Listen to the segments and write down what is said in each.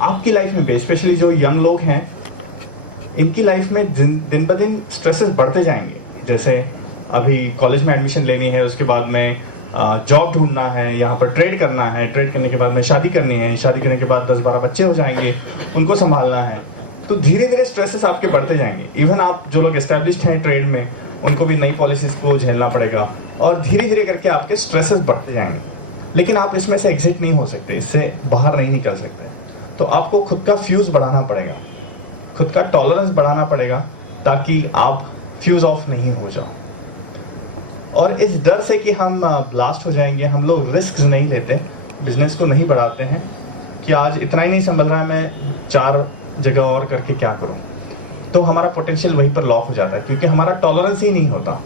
आपकी लाइफ में स्पेशली जो यंग लोग हैं, इनकी लाइफ में दिन ब दिन स्ट्रेसेस बढ़ते जाएंगे। जैसे अभी कॉलेज में एडमिशन लेनी है, उसके बाद में जॉब ढूंढना है, यहाँ पर ट्रेड करना है, ट्रेड करने के बाद में शादी करनी है, शादी करने के बाद 10-12 बच्चे हो जाएंगे, उनको संभालना है। तो धीरे धीरे स्ट्रेसेस आपके बढ़ते जाएंगे। इवन आप जो लोग एस्टेब्लिश्ड हैं ट्रेड में, उनको भी नई पॉलिसीज को झेलना पड़ेगा और धीरे धीरे करके आपके स्ट्रेसेस बढ़ते जाएंगे। लेकिन आप इसमें से एग्जिट नहीं हो सकते, इससे बाहर नहीं निकल सकते। तो आपको खुद का फ्यूज बढ़ाना पड़ेगा, खुद का टॉलरेंस बढ़ाना पड़ेगा, ताकि आप फ्यूज ऑफ नहीं हो जाओ। और इस डर से कि हम ब्लास्ट हो जाएंगे, हम लोग रिस्क नहीं लेते, बिजनेस को नहीं बढ़ाते हैं कि आज इतना ही नहीं संभल रहा है, मैं 4 जगह और करके क्या करूं। तो हमारा पोटेंशियल वहीं पर लॉक हो जाता है, क्योंकि हमारा टॉलरेंस ही नहीं होता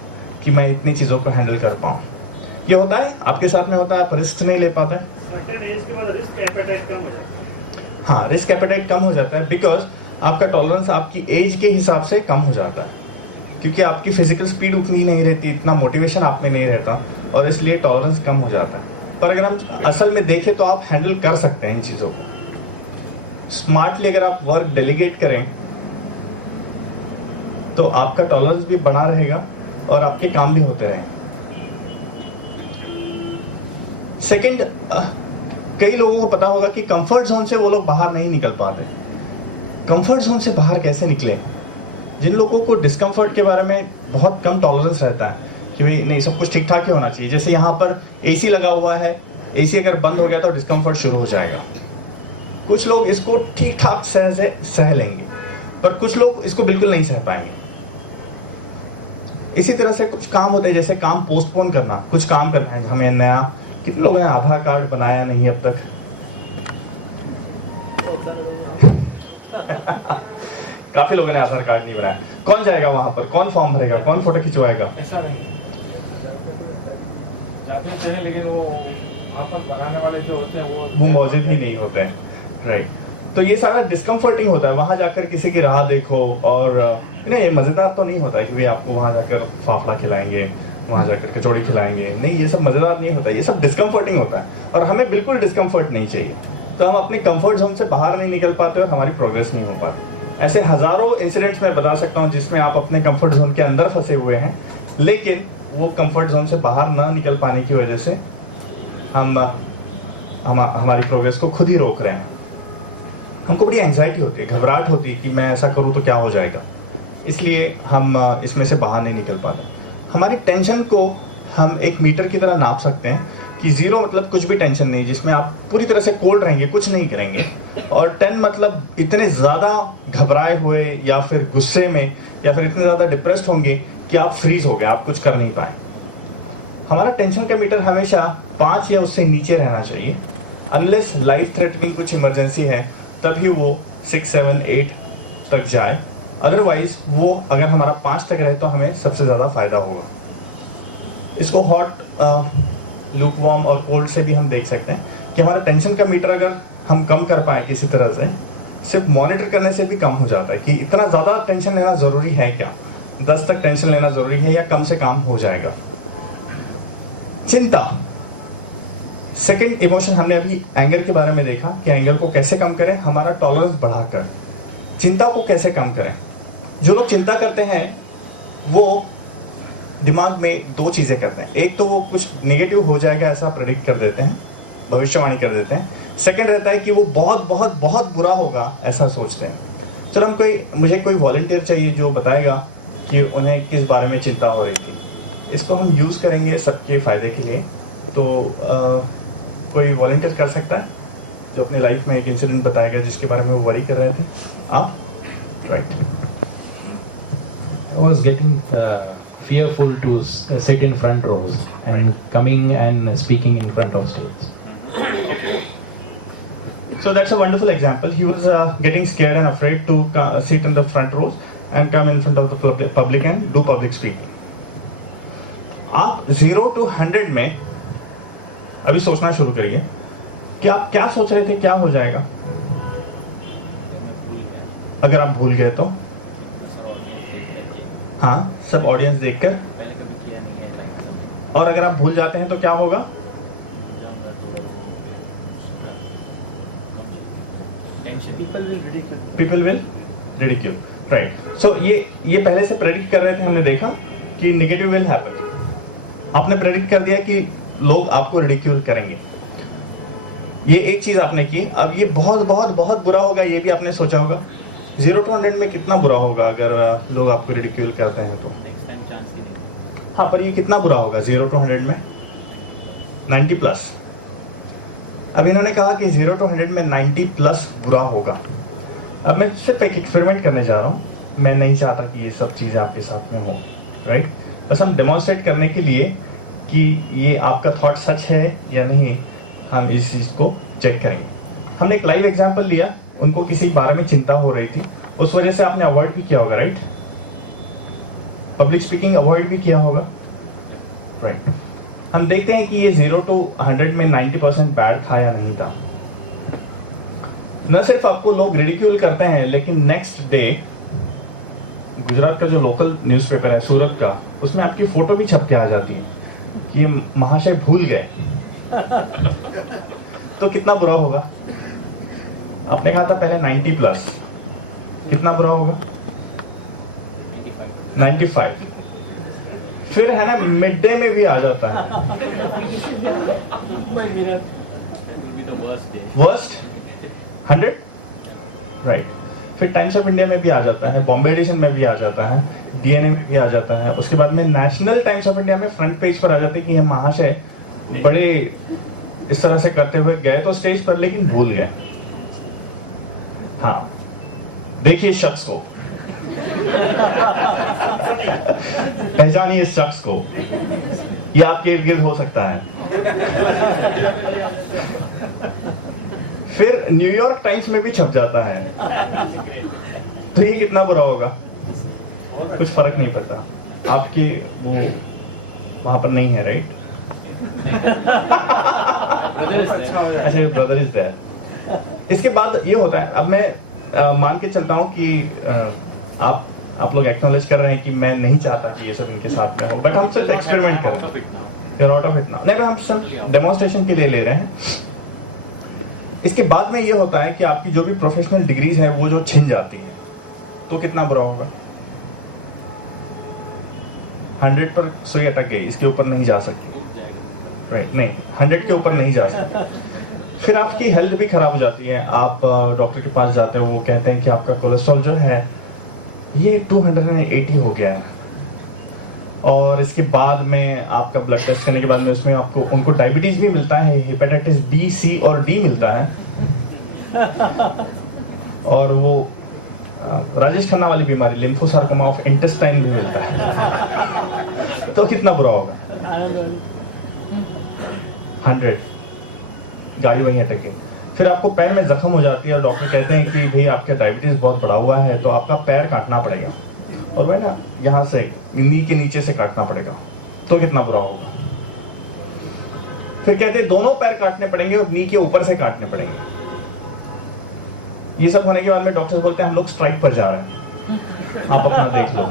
कि मैं इतनी चीज़ों को हैंडल कर पाऊँ। ये होता है, आपके साथ में होता है, आप रिस्क नहीं ले पाते हैं। हाँ, रिस्क एपेटाइट कम हो जाता है, बिकॉज आपका टॉलरेंस आपकी एज के हिसाब से कम हो जाता है, क्योंकि आपकी फिजिकल स्पीड उतनी नहीं रहती, इतना मोटिवेशन आप में नहीं रहता, और इसलिए टॉलरेंस कम हो जाता है। पर अगर हम असल में देखें तो आप हैंडल कर सकते हैं इन चीज़ों को स्मार्टली। अगर आप वर्क डेलीगेट करें तो आपका टॉलरेंस भी बना रहेगा और आपके काम भी होते रहेंगे। सेकंड, कई लोगों को पता होगा कि कंफर्ट जोन से वो लोग बाहर नहीं निकल पाते। कंफर्ट जोन से बाहर कैसे निकले? जिन लोगों को डिस्कम्फर्ट के बारे में बहुत कम टॉलरेंस रहता है कि भाई नहीं, सब कुछ ठीक ठाक ही होना चाहिए। जैसे यहाँ पर एसी लगा हुआ है, एसी अगर बंद हो गया तो डिस्कम्फर्ट शुरू हो जाएगा। कुछ लोग इसको ठीक ठाक सह लेंगे, पर कुछ लोग इसको बिल्कुल नहीं सह पाएंगे। इसी तरह से कुछ काम होते हैं, जैसे काम पोस्टपोन करना, कुछ काम करना है हमें नया। कितने लोगों ने आधार कार्ड बनाया नहीं अब तक? काफी लोगों ने आधार कार्ड नहीं बनाया। कौन जाएगा वहां पर, कौन फॉर्म भरेगा, कौन फोटो खिंचवाएगा? ऐसा नहीं जाते हैं, लेकिन वो वहाँ पर बनाने वाले जो होते हैं वो मौजूद ही नहीं होते हैं। राइट। तो ये सारा डिस्कम्फर्टिंग होता है। वहां जाकर किसी की राह देखो, और ये मजेदार तो नहीं होता है कि भाई आपको वहां जाकर फाफड़ा खिलाएंगे, वहां जाकर कचौड़ी खिलाएंगे। नहीं, ये सब मजेदार नहीं होता, ये सब डिस्कम्फर्टिंग होता है, और हमें बिल्कुल डिस्कम्फर्ट नहीं चाहिए। तो हम अपने कंफर्ट जोन से बाहर नहीं निकल पाते और हमारी प्रोग्रेस नहीं हो पाती। ऐसे हजारों इंसिडेंट्स मैं बता सकता हूँ जिसमें आप अपने कंफर्ट जोन के अंदर फंसे हुए हैं, लेकिन वो कंफर्ट जोन से बाहर ना निकल पाने की वजह से हमारी प्रोग्रेस को खुद ही रोक रहे हैं। हमको बड़ी एंजाइटी होती है, घबराहट होती है कि मैं ऐसा करूँ तो क्या हो जाएगा, इसलिए हम इसमें से बाहर नहीं निकल पाते। हमारी टेंशन को हम एक मीटर की तरह नाप सकते हैं कि 0 मतलब कुछ भी टेंशन नहीं, जिसमें आप पूरी तरह से कोल्ड रहेंगे, कुछ नहीं करेंगे, और 10 मतलब इतने ज़्यादा घबराए हुए या फिर गुस्से में या फिर इतने ज़्यादा डिप्रेस्ड होंगे कि आप फ्रीज हो गए, आप कुछ कर नहीं पाए। हमारा टेंशन का मीटर हमेशा 5 या उससे नीचे रहना चाहिए। अनलेस लाइफ थ्रेटनिंग कुछ इमरजेंसी है तभी वो 6, 7, 8 तक जाए। अदरवाइज वो अगर हमारा 5 तक रहे तो हमें सबसे ज़्यादा फायदा होगा। इसको हॉट, लूक वार्म और कोल्ड से भी हम देख सकते हैं कि हमारा टेंशन का मीटर अगर हम कम कर पाए किसी तरह से, सिर्फ मॉनिटर करने से भी कम हो जाता है कि इतना ज़्यादा टेंशन लेना ज़रूरी है क्या, 10 तक टेंशन लेना ज़रूरी है या कम से कम हो जाएगा। चिंता, सेकंड इमोशन। हमने अभी एंगर के बारे में देखा कि एंगर को कैसे कम करें, हमारा टॉलरेंस बढ़ाकर। चिंता को कैसे कम करें? जो लोग चिंता करते हैं वो दिमाग में 2 चीज़ें करते हैं। एक तो वो कुछ नेगेटिव हो जाएगा ऐसा प्रेडिक्ट कर देते हैं, भविष्यवाणी कर देते हैं। सेकंड रहता है कि वो बहुत बहुत बहुत बुरा होगा ऐसा सोचते हैं। चलो मुझे कोई वॉलंटियर चाहिए जो बताएगा कि उन्हें किस बारे में चिंता हो रही थी। इसको हम यूज़ करेंगे सबके फ़ायदे के लिए। तो कोई वॉलंटियर कर सकता है जो अपनी लाइफ में एक इंसिडेंट बताएगा जिसके बारे में वो वरी कर रहे थे? आप? Right. I was getting fearful to sit in front rows and coming and speaking in front of stage. So that's a wonderful example. He was getting scared and afraid to sit in the front rows and come in front of the public and do public speaking. आप 0 to 100 में अभी सोचना शुरू करिए कि आप क्या सोच रहे थे, क्या हो जाएगा अगर आप भूल गए तो? हाँ, सब ऑडियंस देखकर। और अगर आप भूल जाते हैं तो क्या होगा? attention. People will ridicule. Right. So ये पहले से प्रेडिक्ट कर रहे थे, हमने देखा कि नेगेटिव विल हैपन. आपने प्रेडिक्ट कर दिया कि लोग आपको रिडिक्यूल करेंगे. ये एक चीज आपने की. अब ये बहुत बहुत बहुत बुरा होगा, ये भी आपने सोचा होगा. 0 to 100 में कितना बुरा होगा अगर लोग आपको रिडिक्यूल करते हैं तो. Next time chance ही नहीं. हाँ, पर ये कितना बुरा होगा 0 to 100 में? 90 प्लस. अब इन्होंने कहा कि 0 to 100 में 90 प्लस बुरा होगा. अब मैं सिर्फ एक एक्सपेरिमेंट करने जा रहा हूँ. मैं नहीं चाहता कि ये सब चीज़ें आपके साथ में हो, राइट? बस हम डेमोन्स्ट्रेट करने के लिए कि ये आपका थॉट सच है या नहीं, हम इस चीज़ को चेक करेंगे. हमने एक लाइव एग्जाम्पल लिया. उनको किसी बारे में चिंता हो रही थी, उस वजह से आपने अवॉइड भी किया होगा, राइट? पब्लिक स्पीकिंग अवॉइड भी किया होगा, राइट? हम देखते हैं कि ये 0 to 100 में 90% बैड था या नहीं था. न सिर्फ आपको लोग रिडिक्यूल करते हैं, लेकिन नेक्स्ट डे गुजरात का जो लोकल न्यूज़पेपर है सूरत का, उसमें आपकी फोटो भी छप के आ जाती है कि ये महाशय भूल गए. तो कितना बुरा होगा? आपने कहा था पहले 90 प्लस, कितना बुरा होगा? 95. फिर है ना, मिड डे में भी आ जाता है. Will be the worst day. Worst 100, right? फिर टाइम्स ऑफ इंडिया में भी आ जाता है, बॉम्बे एडिशन में भी आ जाता है, डीएनए में भी आ जाता है. उसके बाद में नेशनल टाइम्स ऑफ इंडिया में फ्रंट पेज पर आ जाते हैं कि ये महाशय बड़े इस तरह से करते हुए गए तो स्टेज पर, लेकिन भूल गए. हाँ, देखिए इस शख्स को, पहचानिए इस शख्स को, ये आपके इर्द गिर्द हो सकता है. फिर न्यूयॉर्क टाइम्स में भी छप जाता है. तो ये कितना बुरा होगा? कुछ फर्क नहीं पड़ता. आपके वो वहां पर नहीं है, राइट? अच्छा, ब्रदर इज देयर. इसके बाद ये होता है. अब मैं मान के चलता हूँ कि आप लोग एक्नॉलेज कर रहे हैं कि मैं नहीं चाहता कि ये सब इनके साथ में हो, बट हम सिर्फ एक्सपेरिमेंट कर रहे हैं. You're out of it now. नहीं, हम सिर्फ डेमोन्स्ट्रेशन के लिए ले रहे हैं. इसके बाद में ये होता है कि आपकी जो भी प्रोफेशनल डिग्रीज है वो जो छिन जाती है, तो कितना बुरा होगा? 100 पर सुई अटक गई, इसके ऊपर नहीं जा सकती, राइट? नहीं, 100 के ऊपर नहीं जा सकती. फिर आपकी हेल्थ भी खराब हो जाती है. आप डॉक्टर के पास जाते हो, वो कहते हैं कि आपका कोलेस्ट्रॉल जो है ये 280 हो गया है. और इसके बाद में आपका ब्लड टेस्ट करने के बाद में उसमें आपको उनको डायबिटीज भी मिलता है, हेपेटाइटिस बी, सी और डी मिलता है. और वो राजेश खन्ना वाली बीमारी लिम्फोसार्कोमा ऑफ इंटेस्टाइन भी मिलता है. तो कितना बुरा होगा? 100, गाड़ी वहीं अटके. फिर आपको पैर में जख्म हो जाती है और डॉक्टर कहते हैं कि भाई आपका डायबिटीज बहुत बढ़ा हुआ है, तो आपका पैर काटना पड़ेगा. और वह ना यहाँ से नी के नीचे से काटना पड़ेगा. तो कितना बुरा होगा? फिर कहते हैं दोनों पैर काटने पड़ेंगे और नी के ऊपर से काटने पड़ेंगे. ये सब होने के बाद में डॉक्टर्स बोलते हैं हम लोग स्ट्राइक पर जा रहे हैं, आप अपना देख लो.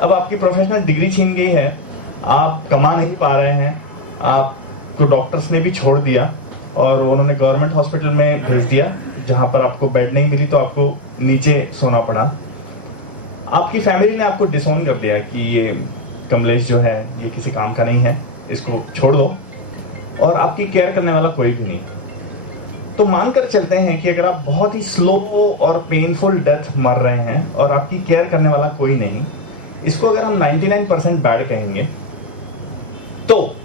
अब आपकी प्रोफेशनल डिग्री छीन गई है, आप कमा नहीं पा रहे हैं, आपको डॉक्टर्स ने भी छोड़ दिया और उन्होंने गवर्नमेंट हॉस्पिटल में भेज दिया जहां पर आपको बेड नहीं मिली तो आपको नीचे सोना पड़ा. आपकी फैमिली ने आपको डिसोन कर दिया कि ये कमलेश जो है ये किसी काम का नहीं है, इसको छोड़ दो. और आपकी केयर करने वाला कोई भी नहीं. तो मानकर चलते हैं कि अगर आप बहुत ही स्लो और पेनफुल डेथ मर रहे हैं और आपकी केयर करने वाला कोई नहीं, इसको अगर हम 99% बैड कहेंगे, तो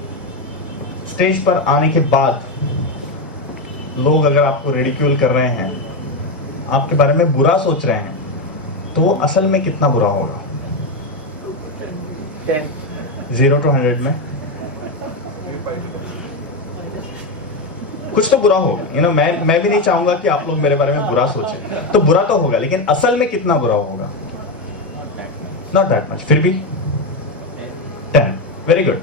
स्टेज पर आने के बाद लोग अगर आपको रिडिक्यूल कर रहे हैं, आपके बारे में बुरा सोच रहे हैं, तो असल में कितना बुरा होगा? 0 to 100 में कुछ तो बुरा होगा. मैं भी नहीं चाहूंगा कि आप लोग मेरे बारे में बुरा सोचें. तो बुरा तो होगा, लेकिन असल में कितना बुरा होगा? Not that much. फिर भी 10. Very good.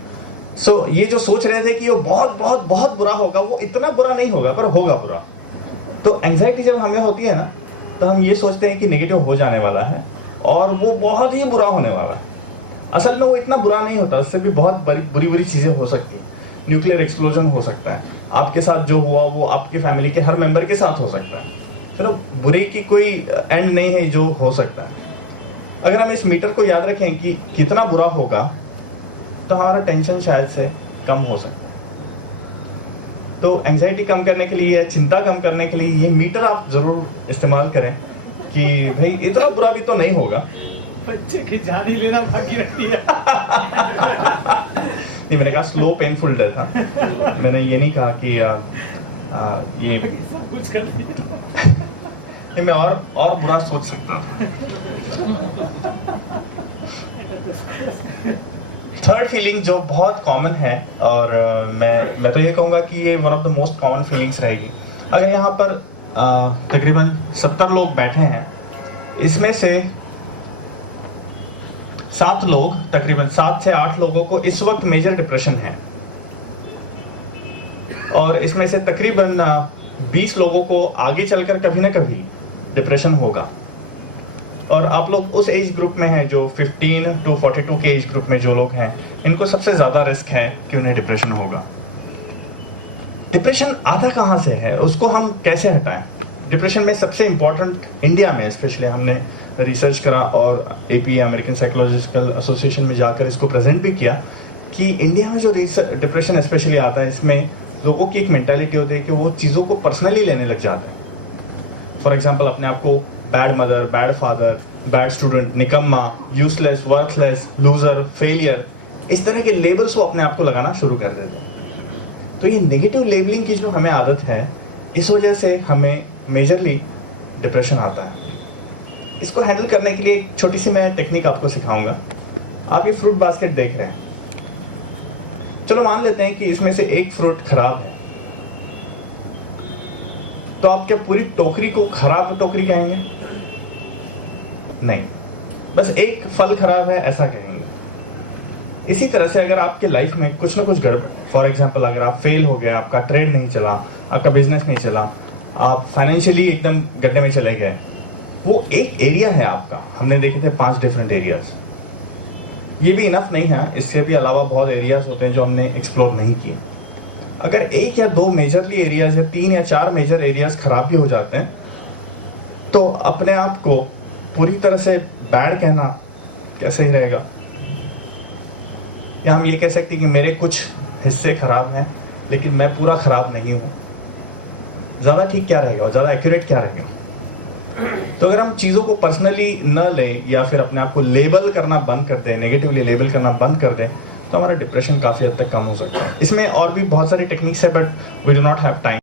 सो ये जो सोच रहे थे कि वो बहुत बहुत बहुत बुरा होगा, वो इतना बुरा नहीं होगा, पर होगा बुरा. तो एंजाइटी जब हमें होती है ना, तो हम ये सोचते हैं कि नेगेटिव हो जाने वाला है और वो बहुत ही बुरा होने वाला है. असल में वो इतना बुरा नहीं होता, उससे भी बहुत बुरी बुरी चीजें हो सकती हैं. न्यूक्लियर एक्सप्लोजन हो सकता है, आपके साथ जो हुआ वो आपकी फैमिली के हर मेंबर के साथ हो सकता है। चलो बुरे की कोई एंड नहीं है जो हो सकता है। अगर हम इस मीटर को याद रखें कि कितना बुरा होगा तो हमारा टेंशन शायद से कम हो सकता है। तो एंजाइटी कम करने के लिए, चिंता कम करने के लिए ये मीटर आप जरूर इस्तेमाल करें कि भाई इतना बुरा भी तो नहीं होगा। बच्चे की जान ही लेना बाकी रहती है। नहीं, मैंने कहा स्लो पेनफुल डेथ था, मैंने ये नहीं कहा कि ये सब कुछ कर लिया। नहीं, मैं और बुरा सोच सकता था। थर्ड फीलिंग जो बहुत कॉमन है और मैं तो ये कहूँगा कि ये one of the most common feelings रहेगी। अगर यहाँ पर तकरीबन 70 लोग बैठे हैं, इसमें से 7 लोग, तकरीबन 7 से 8 लोगों को इस वक्त मेजर डिप्रेशन है और इसमें से तकरीबन 20 लोगों को आगे चलकर कभी ना कभी डिप्रेशन होगा। और आप लोग उस एज ग्रुप में हैं जो 15 to 42 के एज ग्रुप में जो लोग हैं, इनको सबसे ज्यादा रिस्क है कि उन्हें डिप्रेशन होगा। डिप्रेशन आता कहाँ से है, उसको हम कैसे हटाएं? डिप्रेशन में सबसे इंपॉर्टेंट, इंडिया में स्पेशली हमने रिसर्च करा और एपी अमेरिकन साइकोलॉजिकल एसोसिएशन में जाकर इसको प्रेजेंट भी किया कि इंडिया में जो डिप्रेशन स्पेशली आता है, इसमें लोगों की एक मेंटालिटी होती है कि वो चीज़ों को पर्सनली लेने लग जाते हैं। फॉर एग्जाम्पल, अपने आप को bad mother, bad father, bad student, निकम्मा, यूजलेस, वर्थलेस, लूजर, फेलियर, इस तरह के लेबल्स वो अपने आप को लगाना शुरू कर देते हैं। तो ये नेगेटिव लेबलिंग की जो हमें आदत है, इस वजह से हमें मेजरली डिप्रेशन आता है। इसको हैंडल करने के लिए एक छोटी सी मैं टेक्निक आपको सिखाऊंगा। आप ये फ्रूट बास्केट देख रहे हैं, चलो मान लेते हैं कि इसमें से एक फ्रूट खराब है, तो आप क्या पूरी टोकरी को खराब टोकरी कहेंगे? नहीं, बस एक फल खराब है ऐसा कहेंगे। इसी तरह से अगर आपके लाइफ में कुछ ना कुछ गड़बड़, फॉर एग्जाम्पल अगर आप फेल हो गए, आपका ट्रेड नहीं चला, आपका बिजनेस नहीं चला, आप फाइनेंशियली एकदम गड्ढे में चले गए, वो एक एरिया है आपका। हमने देखे थे 5 डिफरेंट एरियाज। ये भी इनफ नहीं है, इससे भी अलावा बहुत एरियाज होते हैं जो हमने एक्सप्लोर नहीं किए। अगर 1 या 2 मेजरली एरियाज या 3 या 4 मेजर एरियाज खराब भी हो जाते हैं, तो अपने आप को पूरी तरह से बैड कहना कैसे ही रहेगा? या हम ये कह सकते हैं कि मेरे कुछ हिस्से खराब हैं लेकिन मैं पूरा खराब नहीं हूं। ज़्यादा ठीक क्या रहेगा और ज़्यादा एक्यूरेट क्या रहेगा? तो अगर हम चीज़ों को पर्सनली न लें या फिर अपने आप को लेबल करना बंद कर दें, नेगेटिवली लेबल करना बंद कर दें, तो हमारा डिप्रेशन काफ़ी हद तक कम हो सकता है। इसमें और भी बहुत सारी टेक्निक्स है, but we do not have time.